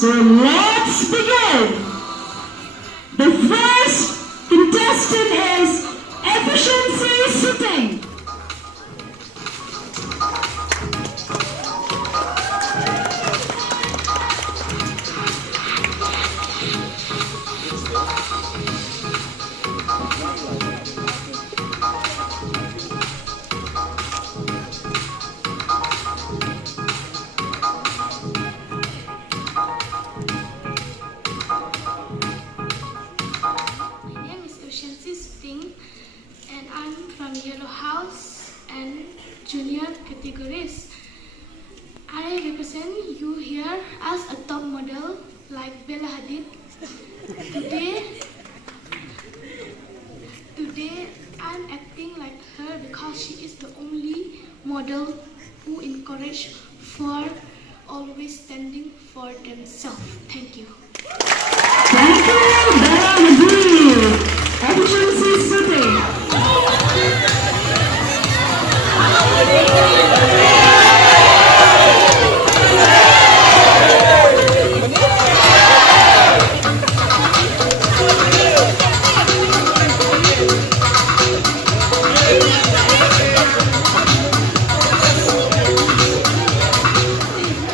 So let's begin. The first contestant is efficiency sitting. And I'm from Yellow House and Junior categories. I represent you here as a top model like Bella Hadid. Today I'm acting like her because she is the only model who encourage for always standing for themselves. Thank you. Thank you, Bella Hadid. Efficiency sitting.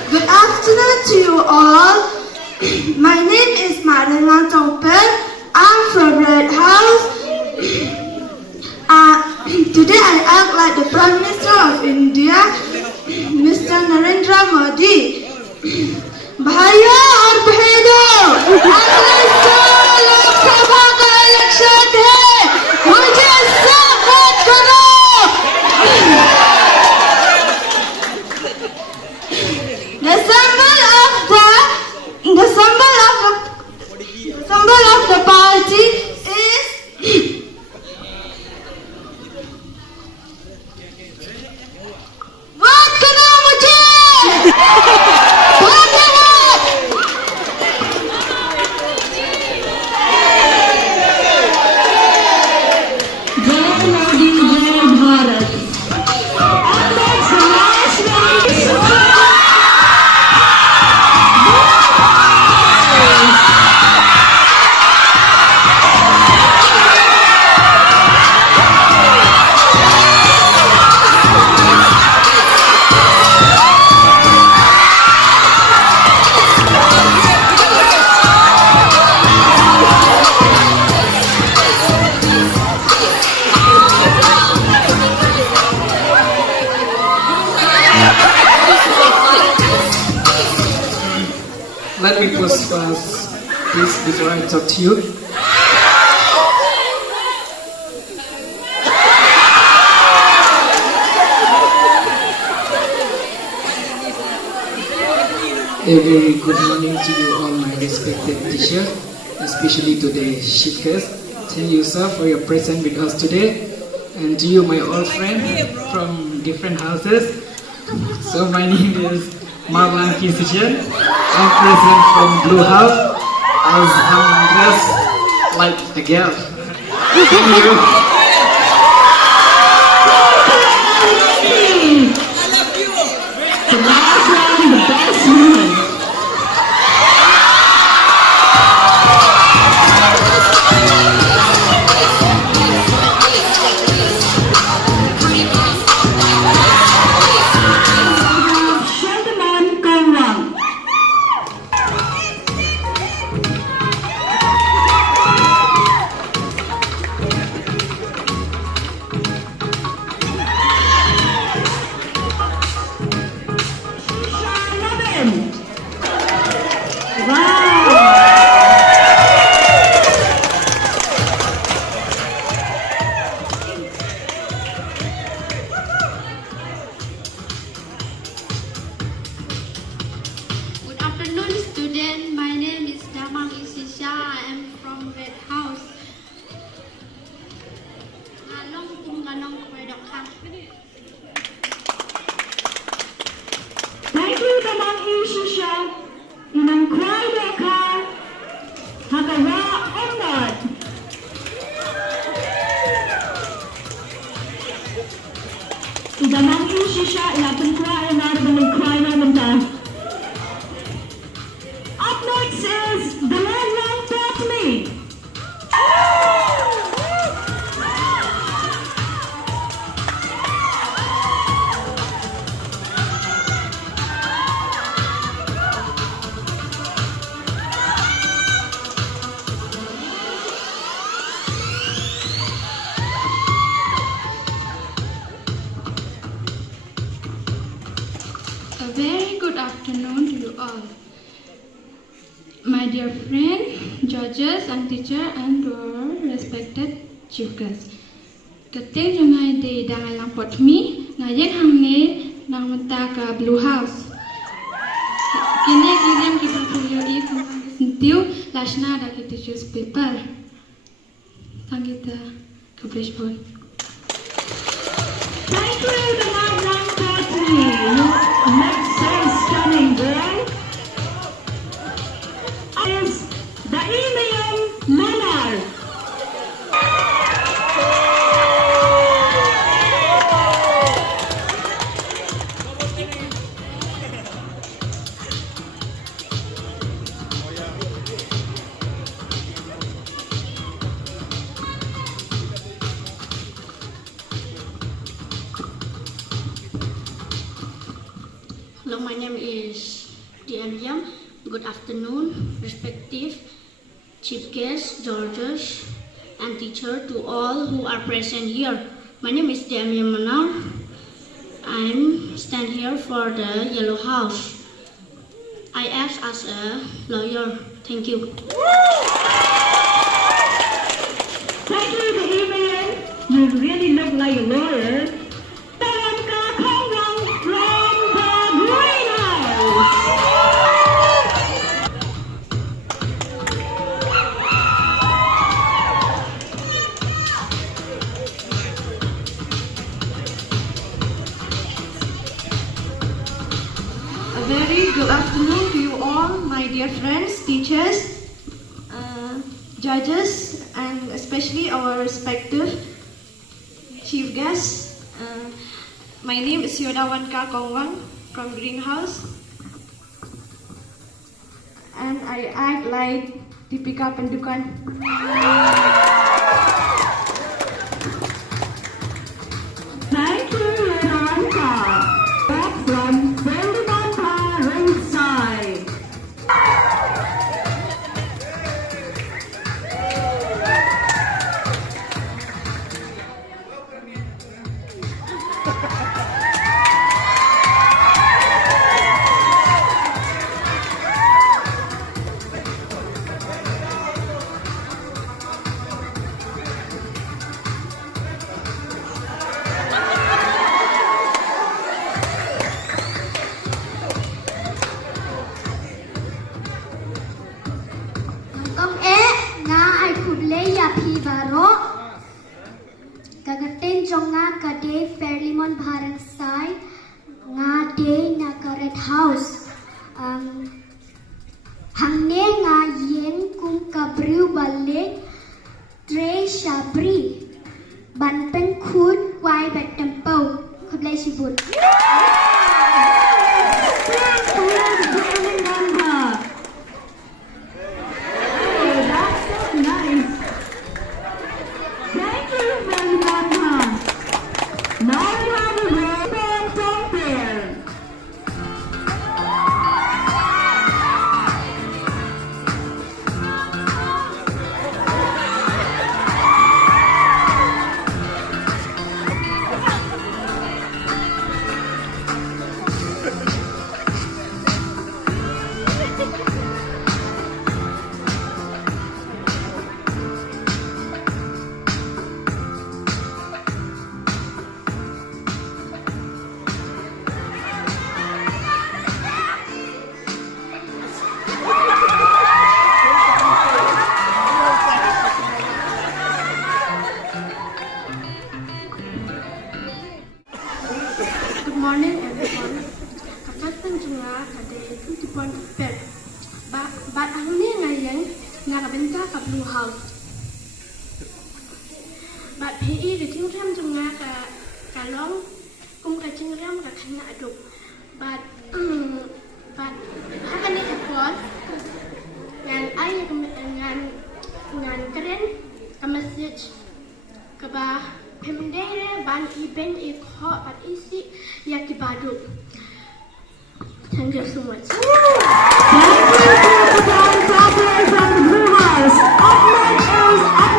Good afternoon to you all. My name is Marina Tauper. I'm from Red House. Today I act like the Prime Minister of India, Mr. Narendra Modi. भाइयों और बहनों, अगले साल लोकसभा का election है, मुझे सब vote करो। The symbol of the party is vote करो मुझे, vote करो। जय मोदी, जय Bharat. And that's the last one. Let me pause first, please, before I talk to you. A very good morning to you all, my respected teacher, especially to the chief guest. Thank you, sir, for your presence with us today. And to you, my old friend from different houses. So my name is Marwan Kisichan. I'm present from Blue House as I'm dressed like a girl. Thank you. The last one, the best woman. Good afternoon, student. My name is Damang Isisha. I am from Red House. Nganong nganong kwedok ha. Thank you, Damang Isisha. Inang kway deka. Hagawa onad. Damang Isisha, ilapin kway onad, damang kway na menta. Up A very good afternoon to you all. My dear friend, judges and teacher and our respected chief guests. Keting jangai de dangai lang potmi ngayeng hangne nang mata ka Blue House. Kini kirim ki portfolio I sentiu lashna da ki teachers paper. Tangita kabrishpon. Thank you, the Madlang Party. Next stunning girl is the Email Monarch. Hello, my name is DM. Good afternoon, respective chief guests, judges, and teacher to all who are present here. My name is DM Manar. I'm stand here for the Yellow House. I act as a lawyer. Thank you. Thank you, the email. You really look like a lawyer. A very good afternoon to you all, my dear friends, teachers, judges, and especially our respective chief guests. My name is Yodawan Kongwang from Greenhouse, and I act like Deepika Pendukan. Thank you, Yodanka. Back from Pendukanta Ringside. Công nga ai kuble ya phi baro kagaten jonga kade Fairlimon Bharat Sai nga de na karet house hangne nga yen kum kabriu balle tre shabri banpen khud wai bet tempo kuble shibut. Good morning, everyone. Kakatan junga kade tutupon pet. Bat ahli ngayeng ngabenta ka Blue House. Bat PE di ting ram junga ka long kum ka ching ram ka khana aduk. Bat hakan ni kapon ngan ay ngan keren ka message ka ba Pemendere ban event ikho at isi yakibadu. Thank you so much. Thank you from the Blue House. Up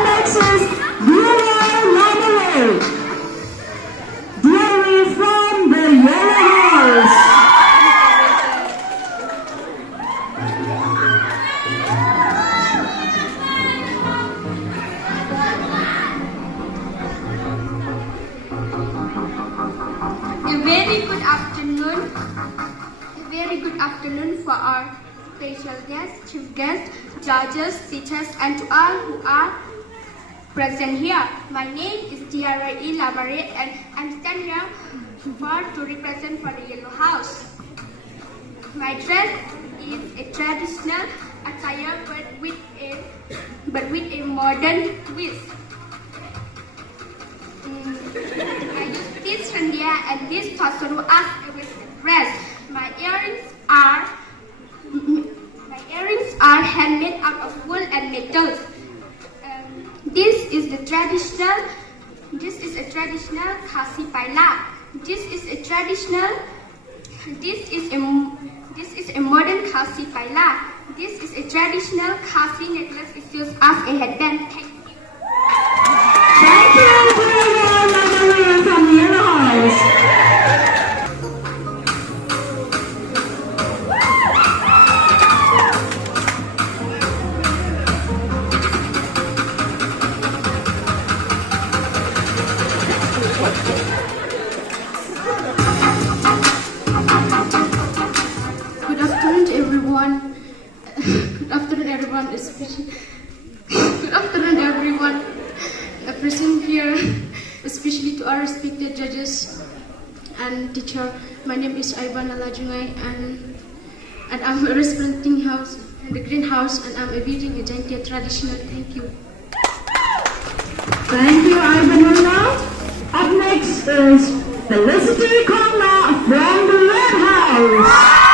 next is Diary from the Yellow House. A very good afternoon for our special guests, chief guests, judges, teachers, and to all who are present here. My name is Tiara E. Lavaret, and I'm standing here to represent for the Yellow House. My dress is a traditional attire, but with a modern twist. I use this chandia and this tassel as a dress. My earrings are handmade out of wool and metals. This is a traditional khasi paila. This is a modern khasi paila. This is a traditional khasi necklace. It's used as a headband. Thank you very much, from the Yellow House. Good afternoon, everyone. Good afternoon, everyone. Good afternoon, everyone present here, especially to our respected judges and teacher. My name is Ivan Alajungai, and I'm representing the greenhouse, and I'm wearing a Jaintia traditional. Thank you. Thank you, Ivanilla. Up next is Felicity Kongla from the Red House.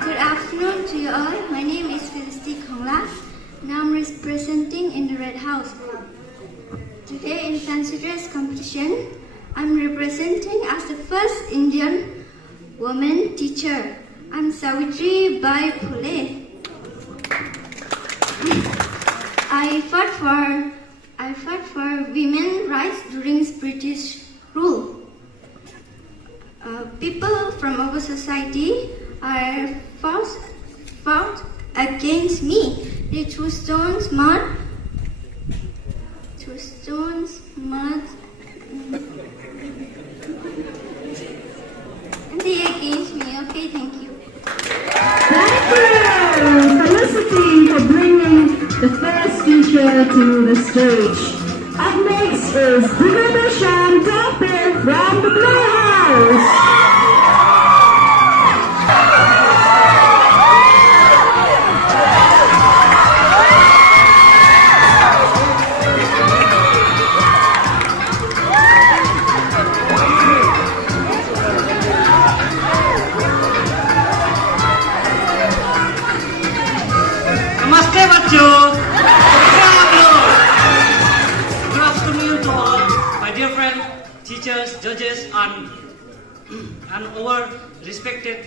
Good afternoon to you all. My name is Felicity Kongla, and I'm representing in the Red House. Today in fancy dress competition, I'm representing as the first Indian woman teacher. I'm Savitri Bai Phule. I fought for women's rights during British rule. People from our society are fought against me. They threw stones, mud, and they against me. Okay, thank you. Thank you, Felicity, for bringing the first teacher to the stage. Up next is Brigadier Shan Topir from the Blue House. Namaste, bachcho. Good afternoon to all my dear friends, teachers, judges, and our respected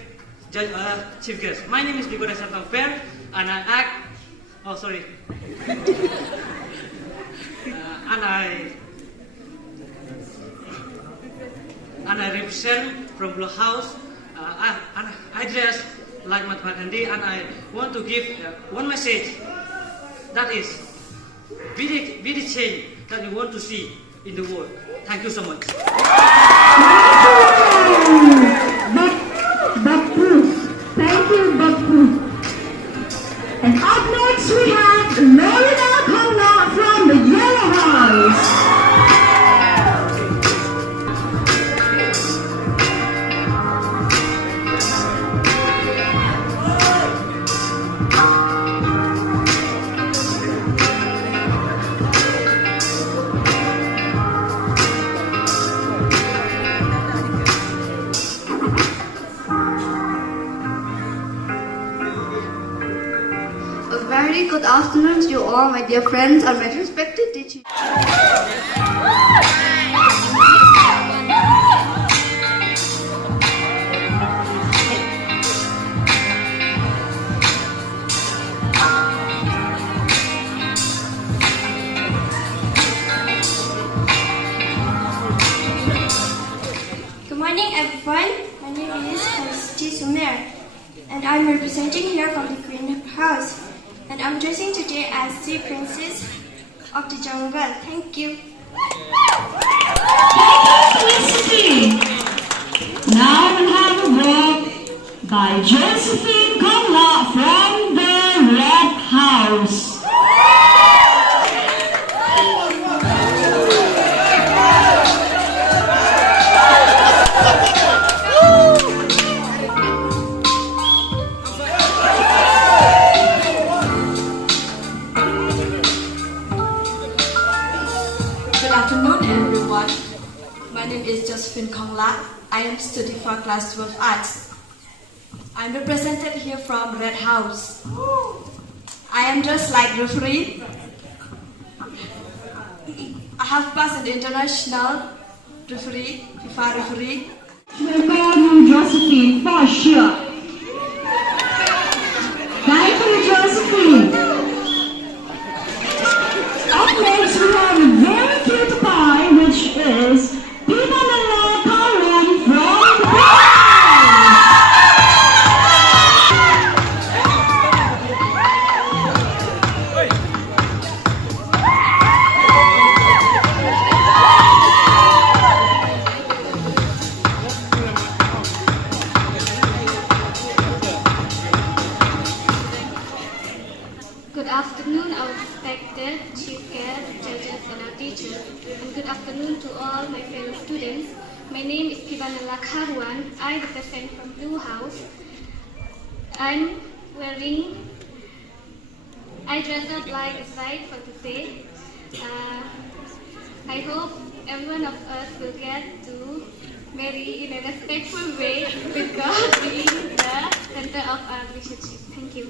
chief guests. My name is Brigadier Shan Fair, and I act. Oh, sorry. And I represent from Blue House. I dress like Mahatma Gandhi, and I want to give one message. That is, be the change that you want to see in the world. Thank you so much. Thank you, Bapu. And up next we have Lorena Kongla from the Yellow House. A very good afternoon to you all, my dear friends and my respected teachers. everyone. My name is Felicity Sumer, and I'm representing here from the greenhouse. And I'm dressing today as the princess of the jungle. Thank you. Felicity. Now we'll have a work by Josephine Kongla from the Red House. Good afternoon, everyone. My name is Josephine Kongla. I am studying for class 12 arts. I'm represented here from Red House. I am dressed like referee. I have passed the international referee, FIFA referee. We'll call you Josephine for sure. Thank you, Josephine. Up next, we have a very cute pie, which is Pimanala Karan from the Good afternoon, our respected chief guests, judges, and our teachers. And good afternoon to all my fellow students. My name is Kivanala Kharwan. I represent from Blue House. I dress up like a bride for today. I hope every one of us will get to marry in a respectful way with God being the center of our relationship. Thank you.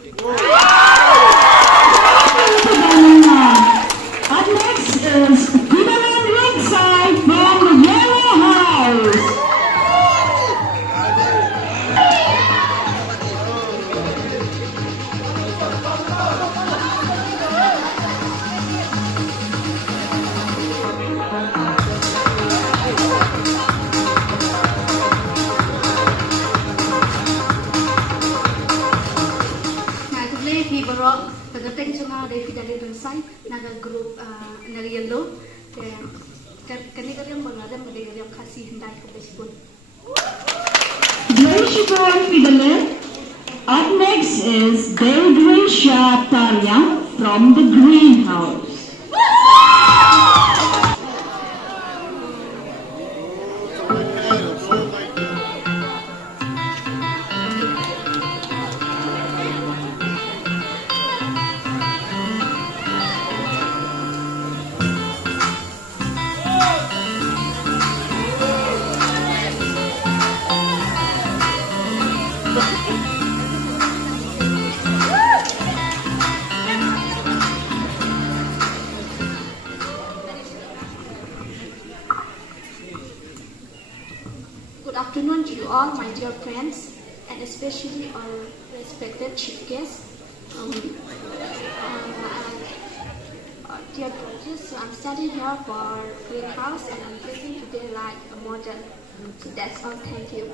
Up next is Pimanala Ringside from the Yellow House. Ngày hôm nay thì bro cái tên cho nó đây thì dari ringside naga group dari yellow cái này cái yang bernada dari yang kasih hendai ke baseball. Gracia Fidele. Up next is Gracia Taryang from the Greenhouse. Good afternoon to you all, my dear friends, and especially our respected chief guests. Dear judges, so I'm studying here for Greenhouse and I'm dressing today like a model. So that's all. Thank you.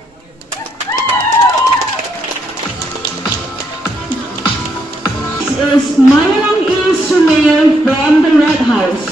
This is Mayang Sumail from the Red House.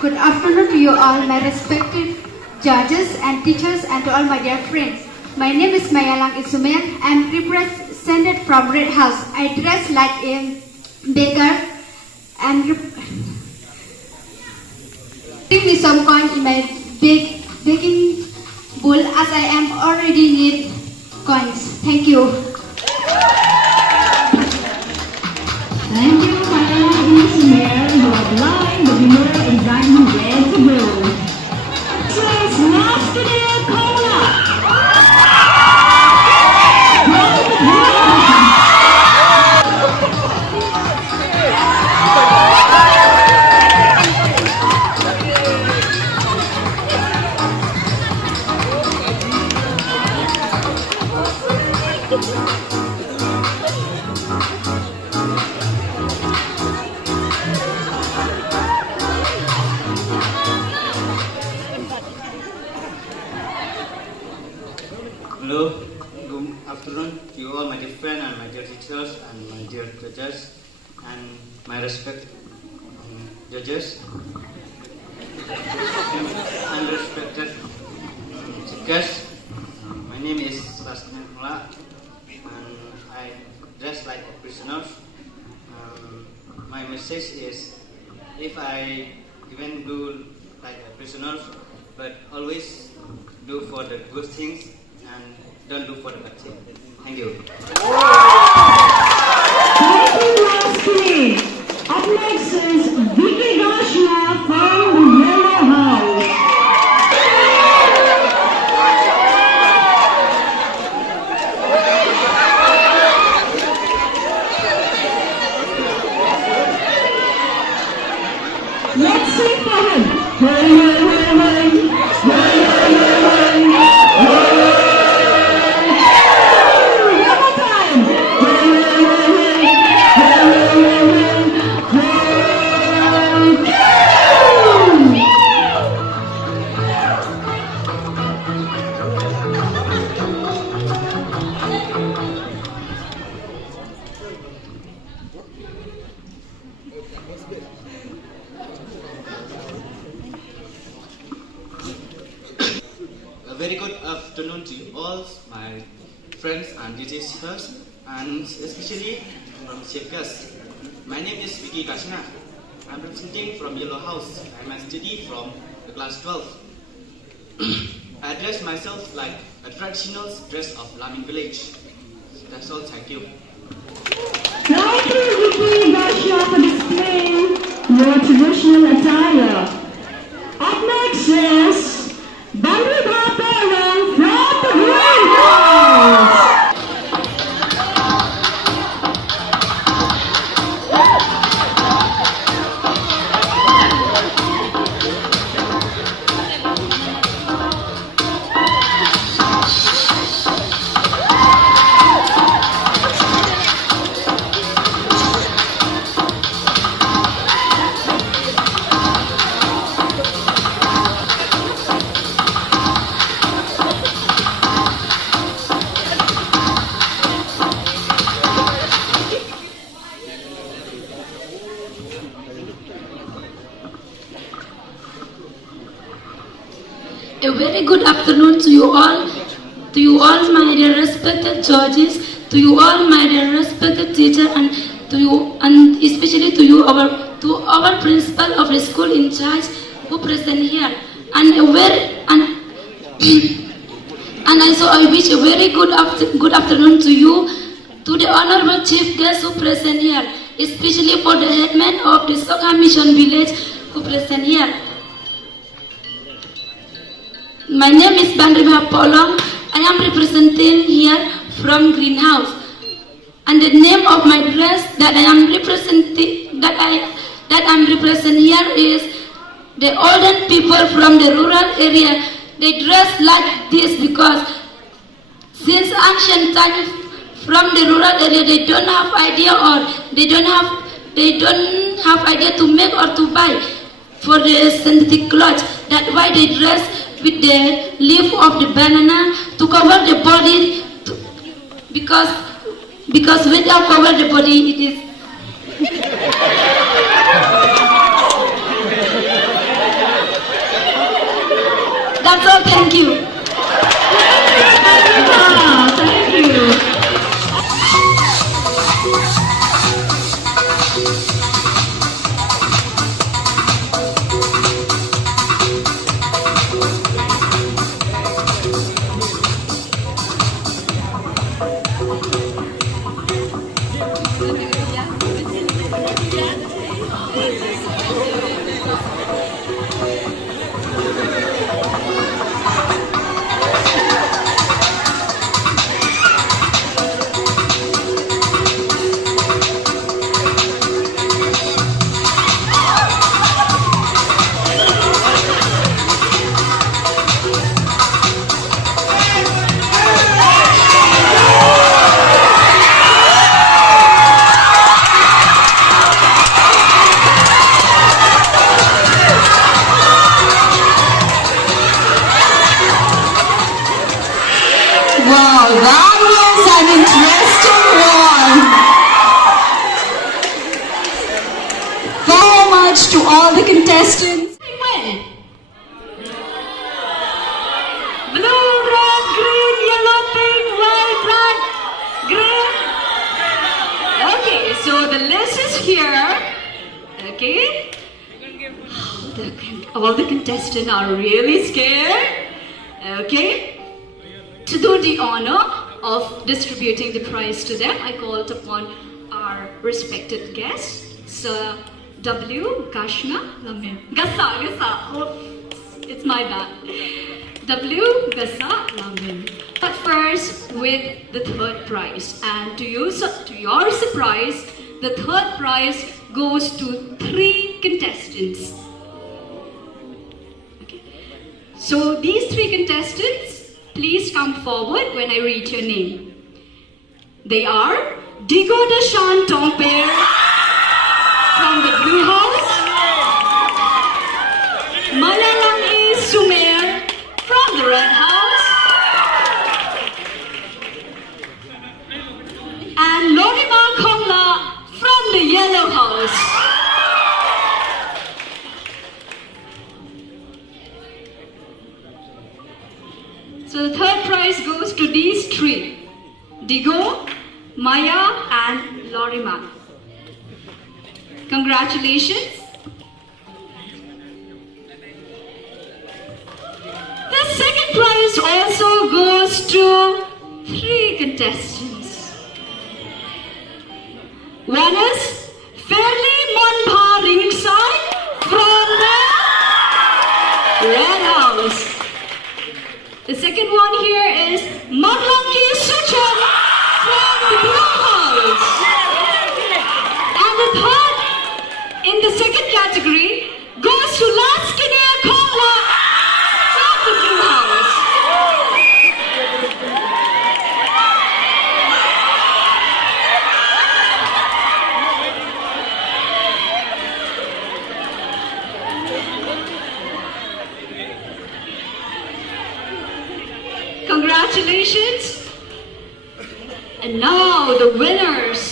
Good afternoon to you all, my respected judges and teachers, and to all my dear friends. My name is Mayalang Isumen. I am represented from Red House. I dress like a baker, and putting me some coin in my baking bowl as I am already need coins. Thank you. Thank you, Madam Engineer. You are blind, but you know exactly where to go. Trace Masculine Cola. Hello, good afternoon to you all, my dear friends and my dear teachers and my dear judges and my respected judges and respected speakers. My name is Sohkha Govt and I dress like a prisoner. My message is, if I even do like a prisoner, but always do for the good things and don't do for the bad thing. Thank you. Thank you, Masculine. Up next is Vicky Gashna from the Yellow House. Let's sing for him. Hey, hey, hey, hey. Hey, hey, hey, hey. A very good afternoon to you all, my friends and teachers, and especially from Sohkha. My name is Vicky Gashna. I'm representing from Yellow House. I'm a student from the class 12. I dress myself like a traditional dress of Laming village. That's all. Thank you. Thank you, Vicky Gashna, for displaying your traditional attire. Up next is Bandri Parent from the Green House. A very good afternoon to you all my dear respected judges, to you all my dear respected teacher, and to you, and especially to you, our principal of the school in charge who present here, and also I wish a very good afternoon to you, to the honorable chief guests who present here, especially for the headman of the Sohkha Mission Village who present here. My name is Bandri Polong. I am representing here from Greenhouse, and the name of my dress that I am representing here is the older people from the rural area. They dress like this because since ancient times from the rural area they don't have idea, or they don't have idea to make or to buy for the synthetic clothes. That's why they dress with the leaf of the banana to cover the body, because without cover the body it is that's all. Thank you. Thank you. Wow, that was an interesting one. Thank you so much to all the contestants. Blue, red, green, yellow, pink, white, black, green. Okay, so the list is here. Okay. All the contestants are really scared. Okay. To do the honor of distributing the prize to them, I called upon our respected guest, Sir W. Gashna Lamin. Gasa. Oh, it's my bad. W. Gasa Lamin. But first, with the third prize, and to your surprise, the third prize goes to 3 contestants. Okay. So these 3 contestants, please come forward when I read your name. They are Digo Dashan Tomper from the Blue House, Malalang E. Sumer from the Red House, and Lorima Kongla from the Yellow House. So the third prize goes to these 3, Digo, Maya and Lorima. Congratulations. The second prize also goes to 3 contestants. One is Fairly Monpa Ringside from the Red House. The second one here is Marlanki Suchan from the Blue House. And the third in the second category goes to Laskinia Kongla from the Blue House. Congratulations. And now the winners.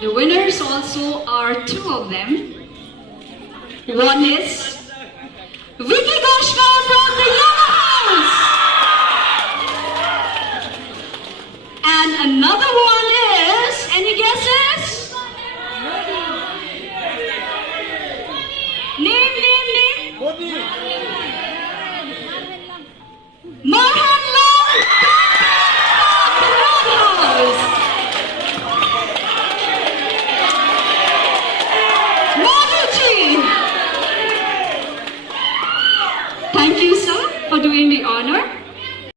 The winners also are 2 of them. One is Vicky Goshna from the Yellow House. And another one